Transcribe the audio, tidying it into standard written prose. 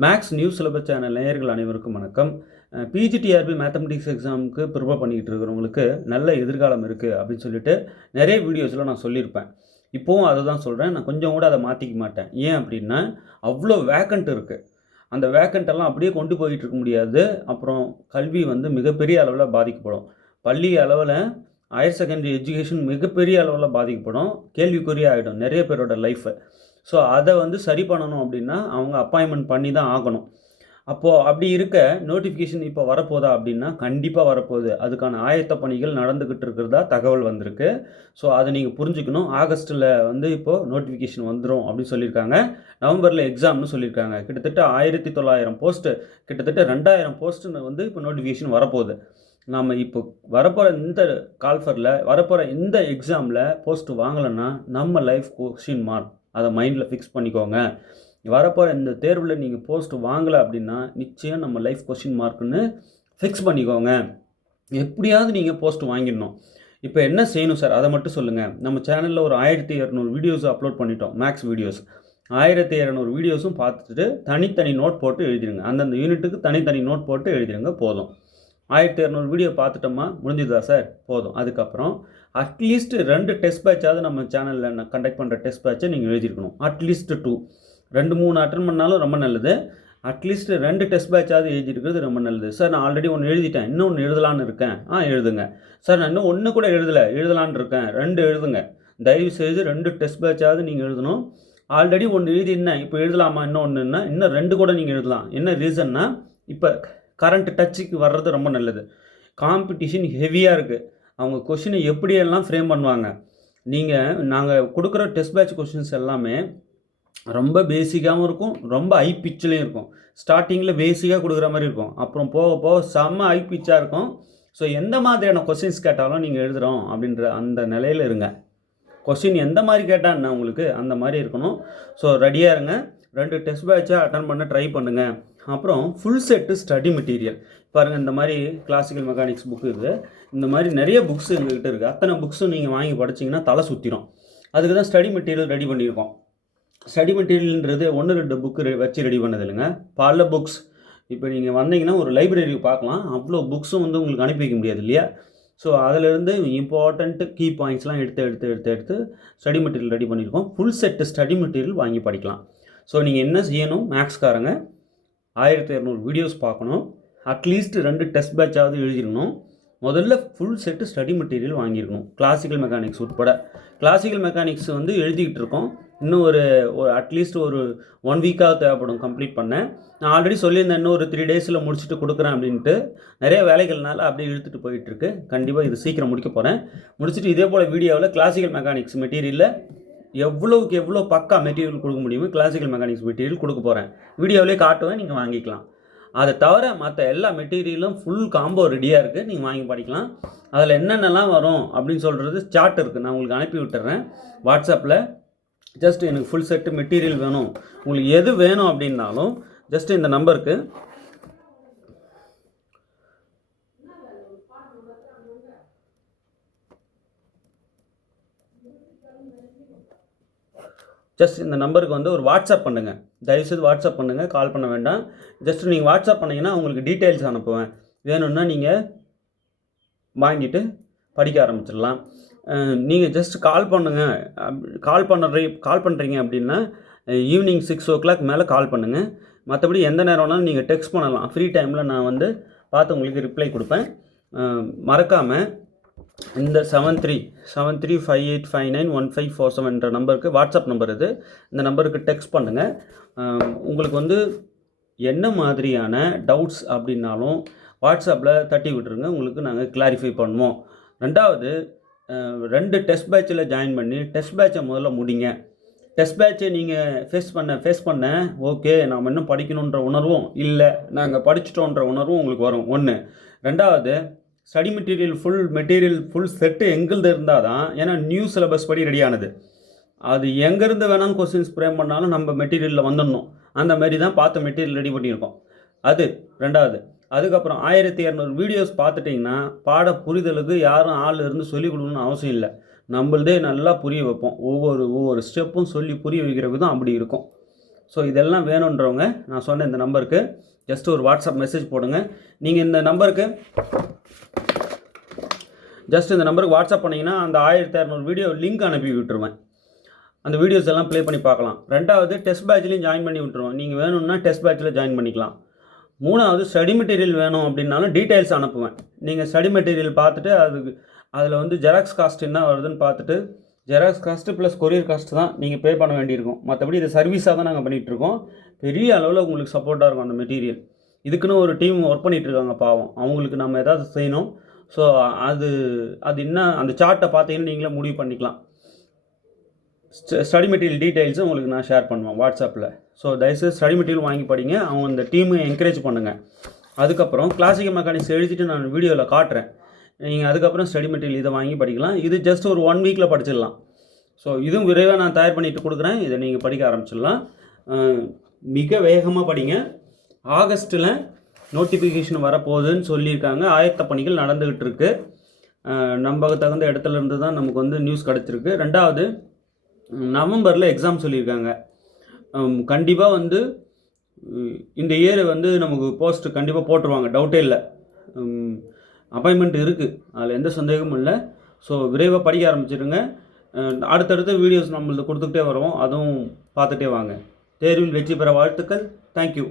Maths news syllabus channel நேயர்கள் அனைவருக்கும் வணக்கம். பிஜிடிஆர்பி மேத்தமெட்டிக்ஸ் எக்ஸாமுக்கு ப்ரிப்பேர் பண்ணிக்கிட்டு இருக்கிறவங்களுக்கு நல்ல எதிர்காலம் இருக்குது அப்படின்னு சொல்லிட்டு நிறைய வீடியோஸில் நான் சொல்லியிருப்பேன். இப்போவும் அதை தான் சொல்கிறேன். நான் கொஞ்சம் கூட அதை மாற்றிக்க மாட்டேன். ஏன் அப்படின்னா அவ்வளோ வேக்கண்ட் இருக்குது. அந்த வேக்கண்ட்டெல்லாம் அப்படியே கொண்டு போயிட்டு இருக்க முடியாது. அப்புறம் கல்வி மிகப்பெரிய அளவில் பாதிக்கப்படும். பள்ளி அளவில் ஹையர் செகண்டரி எஜுகேஷன் மிகப்பெரிய அளவில் பாதிக்கப்படும். கேள்விக்குறியாக ஆகிடும் நிறைய பேரோட லைஃபை. ஸோ அதை சரி பண்ணணும் அப்படின்னா அவங்க அப்பாயின்மெண்ட் பண்ணி தான் ஆகணும். அப்போது அப்படி இருக்க நோட்டிஃபிகேஷன் இப்போ வரப்போதா அப்படின்னா கண்டிப்பாக வரப்போகுது. அதுக்கான ஆயத்த பணிகள் நடந்துக்கிட்டு இருக்கிறதா தகவல் வந்திருக்கு. ஸோ அதை நீங்கள் புரிஞ்சுக்கணும். ஆகஸ்ட்டில் இப்போது நோட்டிஃபிகேஷன் வந்துடும் அப்படின்னு சொல்லியிருக்காங்க. நவம்பரில் எக்ஸாம்னு சொல்லியிருக்காங்க. கிட்டத்தட்ட 1900 போஸ்ட்டு, கிட்டத்தட்ட 2000 போஸ்ட்டுன்னு இப்போ நோட்டிஃபிகேஷன் வரப்போகுது. நாம் இப்போ வரப்போகிற இந்த கால்ஃபரில் வரப்போகிற இந்த எக்ஸாமில் போஸ்ட்டு வாங்கலைன்னா நம்ம லைஃப் கொஸ்டின் மார்க். அதை மைண்டில் ஃபிக்ஸ் பண்ணிக்கோங்க. வரப்போகிற இந்த தேர்வில் நீங்கள் போஸ்ட் வாங்கலை அப்படின்னா நிச்சயம் நம்ம லைஃப் கொஸ்டின் மார்க்குன்னு ஃபிக்ஸ் பண்ணிக்கோங்க. எப்படியாவது நீங்கள் போஸ்ட் வாங்கிடணும். இப்போ என்ன செய்யணும் சார் அதை மட்டும் சொல்லுங்கள். நம்ம சேனலில் ஒரு 1200 வீடியோஸ் அப்லோட் பண்ணிட்டோம். மேக்ஸ் வீடியோஸ் 1200 வீடியோஸும் பார்த்துட்டு தனித்தனி நோட் போட்டு எழுதிடுங்க. அந்தந்த யூனிட்டுக்கு தனித்தனி நோட் போட்டு எழுதிடுங்க. போதும். 1200 வீடியோ பார்த்துட்டோமா, முடிஞ்சுதா சார்? போதும். அதுக்கப்புறம் அட்லீஸ்ட் 2 டெஸ்ட் பேட்சாவது நம்ம சேனலில் கண்டக்ட் பண்ணுற டெஸ்ட் பேட்சை நீங்கள் எழுதியிருக்கணும். அட்லீஸ்ட் 2, 2-3 அட்டன் பண்ணாலும் ரொம்ப நல்லது. அட்லீஸ்ட் 2 டெஸ்ட் பேட்சாவது எழுதியிருக்கிறது ரொம்ப நல்லது. சார் நான் ஆல்ரெடி ஒன்று எழுதிட்டேன், இன்னொன்று எழுதலான்னு இருக்கேன். எழுதுங்க. சார் நான் இன்னும் ஒன்று கூட எழுதலான்னு இருக்கேன். 2 எழுதுங்க. தயவு செய்து 2 டெஸ்ட் பேட்சாவது நீங்கள் எழுதணும். ஆல்ரெடி ஒன்று எழுதியிருந்தேன், இப்போ எழுதலாமா இன்னும் 2 கூட நீங்கள் எழுதலாம். என்ன ரீசன்னா இப்போ கரண்ட் டச்சுக்கு வர்றது ரொம்ப நல்லது. காம்படிஷன் ஹெவியாக இருக்குது. அவங்க கொஷினை எப்படியெல்லாம் ஃப்ரேம் பண்ணுவாங்க. நாங்கள் கொடுக்குற டெஸ்ட் பேட்ச் கொஷின்ஸ் எல்லாமே ரொம்ப பேசிக்காகவும் இருக்கும், ரொம்ப ஹை பிச்சிலையும் இருக்கும். ஸ்டார்டிங்கில் பேசிக்காக கொடுக்குற மாதிரி இருக்கும், அப்புறம் போக போக செம்ம ஹை பிச்சாக இருக்கும். ஸோ எந்த மாதிரியான கொஷின்ஸ் கேட்டாலும் நீங்கள் எழுதுகிறோம் அப்படின்ற அந்த நிலையில் இருங்க. கொஷின் எந்த மாதிரி கேட்டால் என்ன உங்களுக்கு அந்த மாதிரி இருக்கணும். ஸோ ரெடியாக இருங்க. 2 டெஸ்ட் பேட்சை அட்டன் பண்ண ட்ரை பண்ணுங்கள். அப்புறம் ஃபுல் செட்டு ஸ்டடி மெட்டீரியல் பாருங்கள். இந்த மாதிரி கிளாசிக்கல் மெக்கானிக்ஸ் புக்கு இருக்குது. இந்த மாதிரி நிறைய புக்ஸ் எங்கள்கிட்ட இருக்குது. அத்தனை புக்ஸும் நீங்கள் வாங்கி படிச்சிங்கன்னா தலை சுற்றிடும். அதுக்கு தான் ஸ்டடி மெட்டீரியல் ரெடி பண்ணியிருக்கோம். ஸ்டடி மெட்டீரியல்ன்றது 1-2 புக்கு வச்சு ரெடி பண்ணது இல்லைங்க, பல புக்ஸ். இப்போ நீங்கள் வந்தீங்கன்னா ஒரு லைப்ரரி பார்க்கலாம். அவ்வளோ புக்ஸும் உங்களுக்கு அனுப்பி வைக்க முடியாது இல்லையா? ஸோ அதிலிருந்து இம்பார்ட்டண்ட்டு கீ பாயிண்ட்ஸ்லாம் எடுத்து ஸ்டடி மெட்டீரியல் ரெடி பண்ணியிருக்கோம். ஃபுல் செட்டு ஸ்டடி மெட்டீரியல் வாங்கி படிக்கலாம். ஸோ நீங்கள் என்ன செய்யணும், மேக்ஸ்காரங்க 1200 வீடியோஸ் பார்க்கணும். அட்லீஸ்ட் 2 டெஸ்ட் பேட்சாவது எழுதிடணும். முதல்ல ஃபுல் செட்டு ஸ்டடி மெட்டீரியல் வாங்கியிருக்கணும். கிளாசிக்கல் மெக்கானிக்ஸ் உட்பட. கிளாசிக்கல் மெக்கானிக்ஸ் எழுதிக்கிட்டு இருக்கோம். இன்னும் ஒரு அட்லீஸ்ட் ஒரு 1 வீக்காக தேவைப்படும் கம்ப்ளீட் பண்ணேன். நான் ஆல்ரெடி சொல்லியிருந்தேன் இன்னும் ஒரு 3 டேஸில் முடிச்சுட்டு கொடுக்குறேன் அப்படின்ட்டு. நிறைய வேலைகள்னால அப்படியே இழுத்துட்டு போயிட்டுருக்கு. கண்டிப்பாக இது சீக்கிரம் முடிக்க போகிறேன். முடிச்சுட்டு இதே போல் வீடியோவில் கிளாசிக்கல் மெக்கானிக்ஸ் மெட்டீரியலில் எவ்வளோவுக்கு எவ்வளோ பக்கா மெட்டீரியல் கொடுக்க முடியுமோ கிளாசிக்கல் மெக்கானிக்ஸ் மெட்டீரியல் கொடுக்க போகிறேன். வீடியோவிலே காட்டுவேன், நீங்கள் வாங்கிக்கலாம். அதை தவிர மற்ற எல்லா மெட்டீரியலும் ஃபுல் காம்போ ரெடியாக இருக்குது, நீங்கள் வாங்கி படிக்கலாம். அதில் என்னென்னலாம் வரும் அப்படின்னு சொல்கிறது சார்ட் இருக்குது. நான் உங்களுக்கு அனுப்பி விட்டுறேன் வாட்ஸ்அப்பில். ஜஸ்ட் எனக்கு ஃபுல் செட்டு மெட்டீரியல் வேணும், உங்களுக்கு எது வேணும் அப்படின்னாலும் ஜஸ்ட் இந்த நம்பருக்கு இந்த நம்பருக்கு ஒரு வாட்ஸ்அப் பண்ணுங்கள். தயவுசெய்து வாட்ஸ்அப் பண்ணுங்கள், கால் பண்ண வேண்டாம். ஜஸ்ட் நீங்கள் வாட்ஸ்அப் பண்ணிங்கன்னா உங்களுக்கு டீட்டெயில்ஸ் அனுப்புவேன். வேணும்னா நீங்கள் வாங்கிட்டு படிக்க ஆரம்பிச்சிடலாம். நீங்கள் ஜஸ்ட் கால் பண்ணுங்கள். கால் பண்ணுறீங்க அப்படின்னா ஈவினிங் 6 o'clock மேலே கால் பண்ணுங்கள். மற்றபடி எந்த நேரம்னாலும் நீங்கள் டெக்ஸ்ட் பண்ணலாம். ஃப்ரீ டைமில் நான் பார்த்து உங்களுக்கு ரிப்ளை கொடுப்பேன். மறக்காமல் இந்த 7358591547 நம்பருக்கு வாட்ஸ்அப் நம்பர் இது. இந்த நம்பருக்கு டெக்ஸ்ட் பண்ணுங்கள். உங்களுக்கு என்ன மாதிரியான டவுட்ஸ் அப்படின்னாலும் வாட்ஸ்அப்பில் தட்டி விட்டுருங்க. உங்களுக்கு நாங்கள் கிளாரிஃபை பண்ணுவோம். 2வது 2 டெஸ்ட் பேட்சில் ஜாயின் பண்ணி டெஸ்ட் பேட்சை முதல்ல முடிங்க. டெஸ்ட் பேட்சை நீங்கள் ஃபேஸ் பண்ண ஓகே நாம் இன்னும் படிக்கணுன்ற உணர்வும் இல்லை, நாங்கள் படிச்சிட்டோன்ற உணர்வும் உங்களுக்கு வரும். 1. 2வது ஸ்டடி மெட்டீரியல் ஃபுல் செட்டு எங்கேருந்து இருந்தால் தான், ஏன்னா நியூ சிலபஸ் படி ரெடியானது. அது எங்கேருந்து வேணாலும் கொஸ்டின்ஸ் ஃப்ரேம் பண்ணாலும் நம்ம மெட்டீரியலில் வந்துடணும். அந்த மாதிரி தான் பார்த்து மெட்டீரியல் ரெடி பண்ணியிருக்கோம். அது 2வது. அதுக்கப்புறம் 1200 வீடியோஸ் பார்த்துட்டிங்கன்னா பாட புரிதலுக்கு யாரும் ஆள் இருந்து சொல்லிக் கொடுக்கணும்னு அவசியம் இல்லை. நம்மள்தே நல்லா புரிய வைப்போம். ஒவ்வொரு ஸ்டெப்பும் சொல்லி புரிய வைக்கிற விதம் அப்படி இருக்கும். ஸோ இதெல்லாம் வேணுன்றவங்க நான் சொன்ன இந்த நம்பருக்கு ஜஸ்ட் ஒரு வாட்ஸ்அப் மெசேஜ் போடுங்க. நீங்கள் இந்த நம்பருக்கு வாட்ஸ்அப் பண்ணிங்கன்னா அந்த 1600 வீடியோ லிங்க் அனுப்பி விட்டுருவேன். அந்த வீடியோஸ் எல்லாம் ப்ளே பண்ணி பார்க்கலாம். 2வது டெஸ்ட் பேட்ச்லேயும் ஜாயின் பண்ணி விட்டுருவோம். நீங்கள் வேணும்னா டெஸ்ட் பேட்ச்சில் ஜாயின் பண்ணிக்கலாம். 3வது ஸ்டடி மெட்டீரியல் வேணும் அப்படின்னாலும் டீட்டெயில்ஸ் அனுப்புவேன். நீங்கள் ஸ்டடி மெட்டீரியல் பார்த்துட்டு அதில் வந்து ஜெராக்ஸ் காஸ்ட் என்ன வருதுன்னு பார்த்துட்டு xerox cost plus courier cost தான் நீங்கள் பே பண்ண வேண்டியிருக்கும். மற்றபடி இது சர்வீஸாக தான் நாங்கள் பண்ணிகிட்ருக்கோம். பெரிய அளவில் உங்களுக்கு சப்போர்ட்டாக இருக்கும் அந்த மெட்டீரியல். இதுக்குன்னு ஒரு டீம் ஒர்க் பண்ணிகிட்ருக்காங்க பாவம். அவங்களுக்கு நம்ம எதாவது செய்யணும். ஸோ அது என்ன அந்த சார்ட்டை பார்த்தீங்கன்னா நீங்களே முடிவு பண்ணிக்கலாம். ஸ்டடி மெட்டீரியல் டீட்டெயில்ஸும் உங்களுக்கு நான் ஷேர் பண்ணுவேன் வாட்ஸ்அப்பில். ஸோ தயவுசெய்து ஸ்டடி மெட்டீரியல் வாங்கி படிங்க. அவங்க அந்த டீமை என்கரேஜ் பண்ணுங்கள். அதுக்கப்புறம் கிளாசிக்கல் மெக்கானிக்ஸ் எழுதிட்டு நான் வீடியோவில் காட்டுறேன். நீங்கள் அதுக்கப்புறம் ஸ்டடி மெட்டீரியல் இதை வாங்கி படிக்கலாம். இது ஜஸ்ட் ஒரு 1 வீக்கில் படிச்சிடலாம். ஸோ இதுவும் விரைவாக நான் தயார் பண்ணிட்டு கொடுக்குறேன். இதை நீங்கள் படிக்க ஆரம்பிச்சிடலாம். மிக வேகமாக படிங்க. ஆகஸ்ட்டில் நோட்டிஃபிகேஷன் வரப்போகுதுன்னு சொல்லியிருக்காங்க. ஆயத்த பணிகள் நடந்துக்கிட்டு இருக்கு. நம்ப தகுந்த இடத்துல இருந்து தான் நமக்கு வந்து நியூஸ் கிடச்சிருக்கு. 2வது நவம்பரில் எக்ஸாம் சொல்லியிருக்காங்க. கண்டிப்பாக வந்து இந்த இயர் வந்து நமக்கு போஸ்ட் கண்டிப்பாக போட்டுருவாங்க, டவுட்டே இல்லை. அப்பாயின்மெண்ட் இருக்குது, அதில் எந்த சந்தேகமும் இல்லை. ஸோ விரைவாக படிக்க ஆரம்பிச்சிடுங்க. அடுத்தடுத்த வீடியோஸ் நம்மளுக்கு கொடுத்துக்கிட்டே வருவோம், அதுவும் பார்த்துட்டே வாங்க. தேர்வில் வெற்றி பெற வாழ்த்துக்கள். தேங்க்யூ.